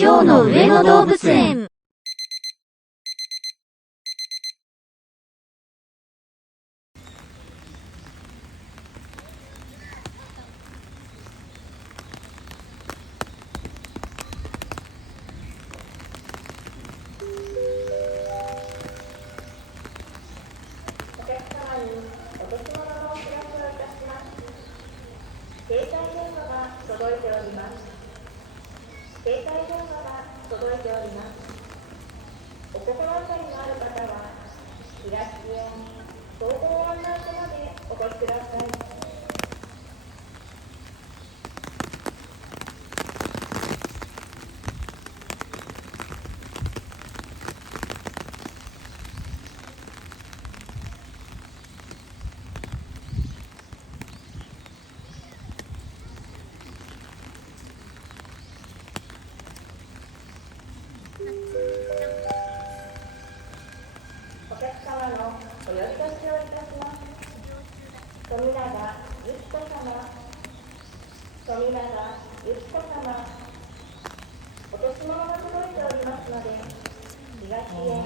今日の上野動物園。お客様に落とし物のお知らせをいたします。携帯電話が届いております。携帯電話が届いております。お心当たりのある方は東園総合案内所までお越しください。お客様のお呼び出しをいたします。富永由紀子様、富永由紀子様、落とし物が届いておりますので、東園